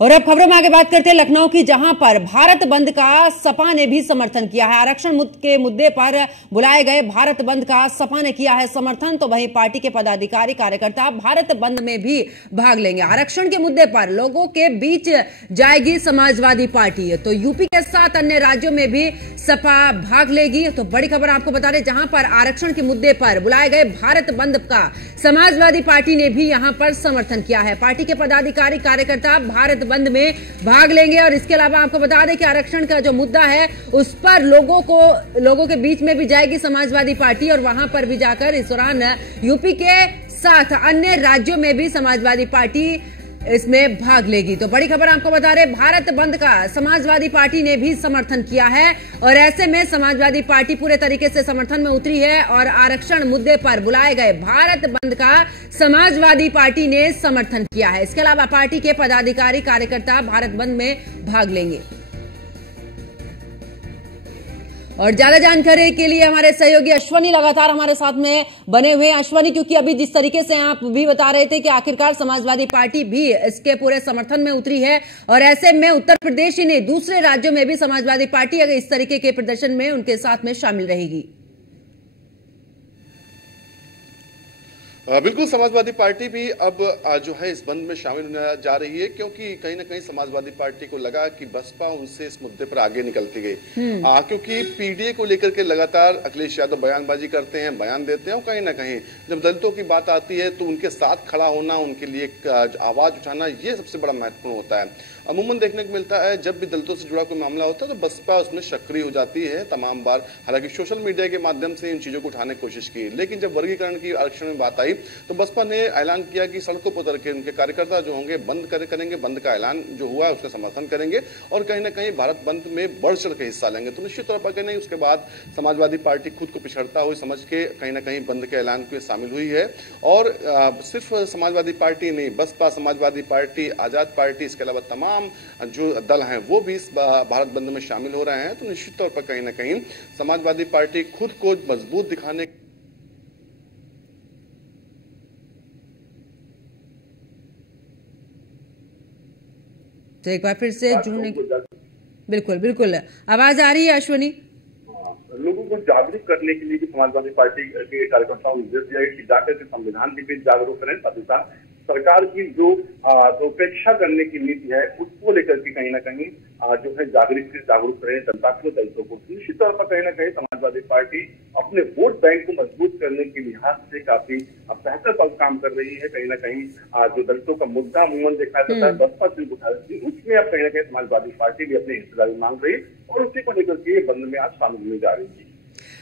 और अब खबरों में आगे बात करते हैं लखनऊ की, जहां पर भारत बंद का सपा ने भी समर्थन किया है। आरक्षण के मुद्दे पर बुलाए गए भारत बंद का सपा ने किया है समर्थन, तो वहीं पार्टी के पदाधिकारी कार्यकर्ता भारत बंद में भी भाग लेंगे। आरक्षण के मुद्दे पर लोगों के बीच जाएगी समाजवादी पार्टी, तो यूपी के साथ अन्य राज्यों में भी सपा भाग लेगी। तो बड़ी खबर आपको बता दें, जहां पर आरक्षण के मुद्दे पर बुलाए गए भारत बंद का समाजवादी पार्टी ने भी यहां पर समर्थन किया है। पार्टी के पदाधिकारी कार्यकर्ता भारत बंद में भाग लेंगे। और इसके अलावा आपको बता दें कि आरक्षण का जो मुद्दा है उस पर लोगों के बीच में भी जाएगी समाजवादी पार्टी, और वहां पर भी जाकर इस दौरान यूपी के साथ अन्य राज्यों में भी समाजवादी पार्टी इसमें भाग लेगी। तो बड़ी खबर आपको बता रहे, भारत बंद का समाजवादी पार्टी ने भी समर्थन किया है, और ऐसे में समाजवादी पार्टी पूरे तरीके से समर्थन में उतरी है। और आरक्षण मुद्दे पर बुलाए गए भारत बंद का समाजवादी पार्टी ने समर्थन किया है। इसके अलावा पार्टी के पदाधिकारी कार्यकर्ता भारत बंद में भाग लेंगे। और ज्यादा जानकारी के लिए हमारे सहयोगी अश्वनी लगातार हमारे साथ में बने हुए हैं। अश्वनी, क्योंकि अभी जिस तरीके से आप भी बता रहे थे कि आखिरकार समाजवादी पार्टी भी इसके पूरे समर्थन में उतरी है, और ऐसे में उत्तर प्रदेश ही नहीं दूसरे राज्यों में भी समाजवादी पार्टी अगर इस तरीके के प्रदर्शन में उनके साथ में शामिल रहेगी। बिल्कुल, समाजवादी पार्टी भी अब जो है इस बंद में शामिल होने जा रही है, क्योंकि कहीं ना कहीं समाजवादी पार्टी को लगा कि बसपा उनसे इस मुद्दे पर आगे निकलती गई। क्योंकि पीडीए को लेकर के लगातार अखिलेश यादव बयानबाजी करते हैं, बयान देते हैं, और कहीं ना कहीं जब दलितों की बात आती है तो उनके साथ खड़ा होना, उनके लिए आवाज उठाना, ये सबसे बड़ा महत्वपूर्ण होता है। अमूमन देखने को मिलता है जब भी दलितों से जुड़ा कोई मामला होता है तो बसपा उसमें सक्रिय हो जाती है तमाम बार। हालांकि सोशल मीडिया के माध्यम से इन चीजों को उठाने की कोशिश की, लेकिन जब वर्गीकरण की आरक्षण में बात आई तो बसपा ने ऐलान किया कि सड़कों पर उतर के उनके कार्यकर्ता जो होंगे बंद करेंगे, बंद का ऐलान जो हुआ है उसका समर्थन करेंगे, और कहीं ना कहीं भारत बंद में बढ़ चढ़ के हिस्सा लेंगे। तो निश्चित तौर पर कहीं नहीं उसके बाद समाजवादी पार्टी खुद को पिछड़ता हुई समझ के कहीं ना कहीं बंद के ऐलान में शामिल हुई है। और सिर्फ समाजवादी पार्टी नहीं, बसपा, समाजवादी पार्टी, आजाद पार्टी, इसके अलावा तमाम जो दल हैं वो भी इस भारत बंद में शामिल हो रहे हैं। तो निश्चित तौर पर कहीं ना कहीं समाजवादी पार्टी खुद को मजबूत दिखाने तो एक बार फिर से जुड़ने की बिल्कुल आवाज आ रही है अश्वनी। लोगों को जागरूक करने के लिए भी समाजवादी पार्टी के कार्यकर्ताओं ने निर्देश दिया कि जाकर के संविधान के बीच जागरूक करें, साथ ही साथ सरकार की जो उपेक्षा करने की नीति है उसको लेकर के कहीं ना कहीं जो है जागरूक करें जनता को, दलितों को। निश्चित तौर पर कहीं ना कहीं समाजवादी पार्टी अपने वोट बैंक को मजबूत करने के लिहाज से काफी बेहतर काम कर रही है। कहीं ना कहीं जो दलितों का मुद्दा अमूमन देखा जाता है बसपा सिर्फ उठा रही थी, उसमें अब कहीं ना कहीं समाजवादी पार्टी भी अपनी हिस्सेदारी मांग रही है और उसी को लेकर के बंद में आज शामिल होने जा रही है।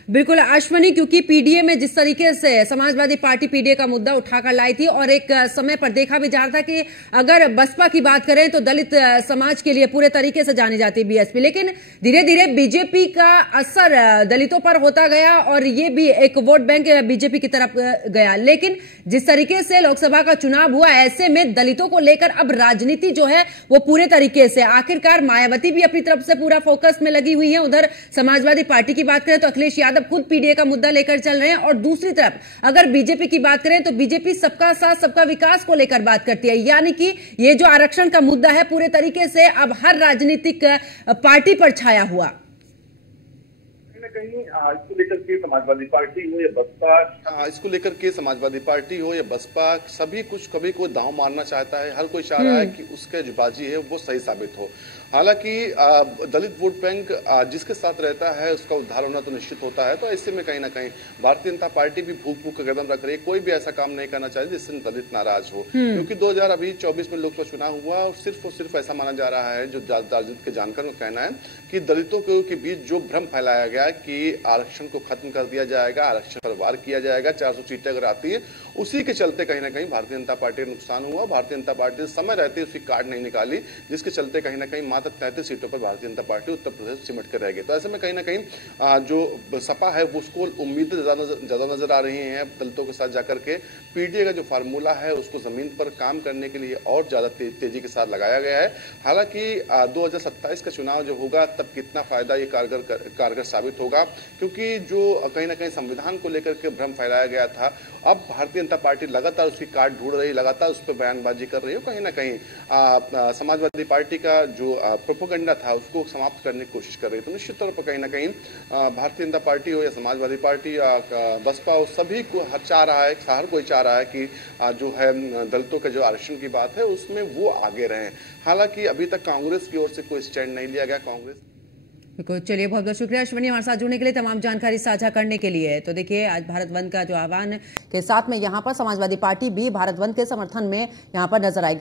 बिल्कुल अश्वनी, क्योंकि पीडीए में जिस तरीके से समाजवादी पार्टी पीडीए का मुद्दा उठाकर लाई थी, और एक समय पर देखा भी जा रहा था कि अगर बसपा की बात करें तो दलित समाज के लिए पूरे तरीके से जानी जाती है बीएसपी, लेकिन धीरे धीरे बीजेपी का असर दलितों पर होता गया और ये भी एक वोट बैंक बीजेपी की तरफ गया। लेकिन जिस तरीके से लोकसभा का चुनाव हुआ, ऐसे में दलितों को लेकर अब राजनीति जो है वो पूरे तरीके से, आखिरकार मायावती भी अपनी तरफ से पूरा फोकस में लगी हुई है। उधर समाजवादी पार्टी की बात करें तो अखिलेश यादव खुद पीडीए का मुद्दा लेकर चल रहे हैं, और दूसरी तरफ अगर बीजेपी की बात करें तो बीजेपी सबका साथ सबका विकास को लेकर बात करती है। यानी कि ये जो आरक्षण का मुद्दा है पूरे तरीके से अब हर राजनीतिक पार्टी पर छाया हुआ। कहीं इसको लेकर के समाजवादी पार्टी हो या बसपा, इसको लेकर के समाजवादी पार्टी हो या बसपा, सभी कुछ कभी कोई दांव मारना चाहता है। हर कोई चाह रहा है कि उसका जो बाजी है वो सही साबित हो। हालांकि दलित वोट बैंक जिसके साथ रहता है उसका उद्धार होना तो निश्चित होता है। तो ऐसे में कहीं ना कहीं भारतीय जनता पार्टी भी भूख भूख का कदम रख रही है। कोई भी ऐसा काम नहीं करना चाहिए जिससे दलित नाराज हो, क्योंकि 2024 में लोकसभा चुनाव हुआ और सिर्फ ऐसा माना जा रहा है, जो राजनीति के जानकारों का कहना है कि दलितों के बीच जो भ्रम फैलाया गया कि आरक्षण को खत्म कर दिया जाएगा, आरक्षण पर वार किया जाएगा, 400 सीटें अगर आती है, उसी के चलते कहीं ना कहीं भारतीय जनता पार्टी का नुकसान हुआ। भारतीय जनता पार्टी ने समय रहते उसकी कार्ड नहीं निकाली, जिसके चलते कहीं ना कहीं मात्र 33 सीटों पर भारतीय जनता पार्टी उत्तर प्रदेश सिमट कर रह गई। तो ऐसे में कहीं ना कहीं जो सपा है उसको उम्मीदें ज्यादा नजर आ रही हैं। दलितों के साथ जाकर के पीडीए का जो फार्मूला है उसको जमीन पर काम करने के लिए और ज्यादा तेजी के साथ लगाया गया है। हालांकि 2027 का चुनाव जो होगा तब कितना फायदा ये कारगर साबित होगा, क्योंकि जो कहीं ना कहीं संविधान को लेकर के भ्रम फैलाया गया था, अब भारतीय जनता पार्टी लगातार उसकी काट ढूंढ रही है, लगातार उस पर बयानबाजी कर रही है। कहीं ना कहीं समाजवादी पार्टी का जो प्रोपोगंडा था उसको समाप्त करने की कोशिश कर रही है। तो निश्चित तौर पर कहीं ना कहीं भारतीय जनता पार्टी हो या समाजवादी पार्टी या बसपा हो, सभी को चाह रहा है, हर कोई चाह रहा है कि जो है दलितों का जो आरक्षण की बात है उसमें वो आगे रहें। हालांकि अभी तक कांग्रेस की ओर से कोई स्टैंड नहीं लिया गया। कांग्रेस चलिए, बहुत बहुत शुक्रिया अश्विनी हमारे साथ जुड़ने के लिए, तमाम जानकारी साझा करने के लिए। तो देखिए, आज भारत बंद का जो आह्वान के साथ में यहाँ पर समाजवादी पार्टी भी भारत बंद के समर्थन में यहाँ पर नजर आई।